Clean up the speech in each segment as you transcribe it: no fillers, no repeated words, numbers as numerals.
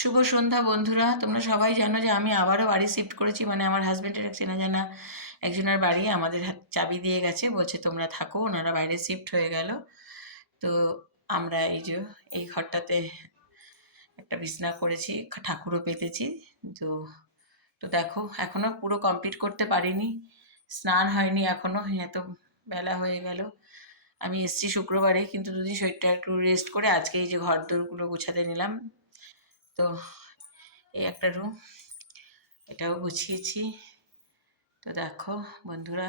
শুভ সন্ধ্যা বন্ধুরা। তোমরা সবাই জানো যে আমি আবারও বাড়ি শিফট করেছি, মানে আমার হাজব্যান্ডের এক চেনা জানা একজনের বাড়ি আমাদের চাবি দিয়ে গেছে, বলছে তোমরা থাকো, ওনারা বাইরে শিফট হয়ে গেল। তো আমরা এই যে এই ঘরটাতে একটা বিছনা করেছি, ঠাকুরও পেতেছি। তো তো দেখো এখনো পুরো কমপ্লিট করতে পারিনি, স্নান হয়নি এখনো, এত বেলা হয়ে গেল। আমি এসছি শুক্রবারে, কিন্তু দুদিন শরীরটা একটু রেস্ট করে আজকে এই যে ঘর দোরগুলো গুছাতে নিলাম। তো এই একটা রুম, এটাও গুছিয়েছি। তো দেখো বন্ধুরা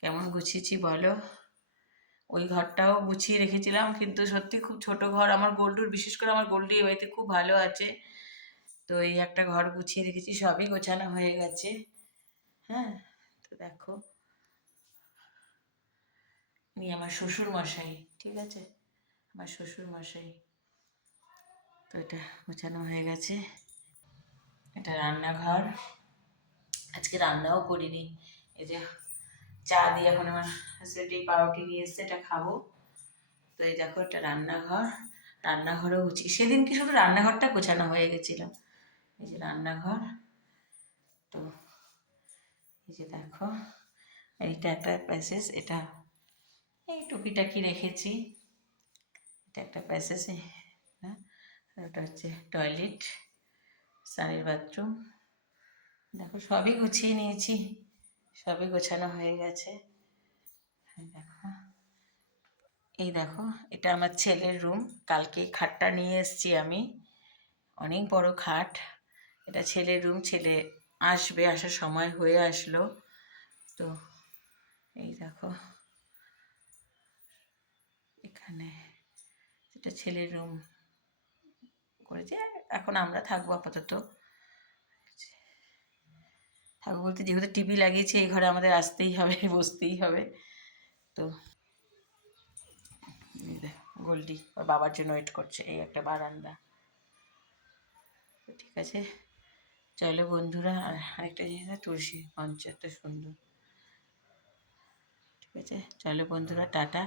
কেমন গুছিয়েছি বলো। ওই ঘরটাও গুছিয়ে রেখেছিলাম, কিন্তু সত্যি খুব ছোট ঘর। আমার গোল্ডুর, বিশেষ করে আমার গোল্ডু এই বাড়িতে খুব ভালো আছে। তো এই একটা ঘর গুছিয়ে রেখেছি, সবই গোছানো হয়ে গেছে। হ্যাঁ, তো দেখো ইনি আমার শ্বশুর মশাই, ঠিক আছে, আমার শ্বশুর মশাই। তো এটা গোছানো হয়ে গেছে। এটা রান্নাঘর, আজকে রান্নাও করিনি। এই যে চা দিয়ে এখন আমার হাজবেন্ড এই পাউরুটি নিয়ে এসছে, এটা খাবো। তো এই দেখো এটা রান্নাঘর, রান্নাঘরও গুছিয়ে, সেদিন কি শুধু রান্নাঘরটা গোছানো হয়ে গেছিল। এই যে রান্নাঘর। তো এই যে দেখো এইটা একটা প্যাসেজ, এটা এই টুকিটাকি রেখেছি। এটা একটা প্যাসেজ, হ্যাঁ। ওটা হচ্ছে টয়লেট, স্নানের বাথরুম। দেখো সবই গুছিয়ে নিয়েছি, সবই গোছানো হয়ে গেছে। দেখো এই দেখো এটা আমার ছেলের রুম, কালকে খাটটা নিয়ে এসেছি আমি, অনেক বড় খাট। এটা ছেলের রুম, ছেলে আসবে, আসার সময় হয়ে আসলো। তো এই দেখো এখানে এটা ছেলের রুম করেছে। এখন আমরা থাকবো আপাতত, থাকবো বলতে যেহেতু টিভি লাগিয়েছি এই ঘরে আমাদের আসতেই হবে, বসতেই হবে। তো গোল্ডি ওর বাবার জন্য ওয়েট করছে, এই একটা বারান্দা। তো ঠিক আছে, চলো বন্ধুরা। আর আরেকটা জিনিস, তুলসী মঞ্চ এত সুন্দর। ঠিক আছে, চলো বন্ধুরা, টাটা।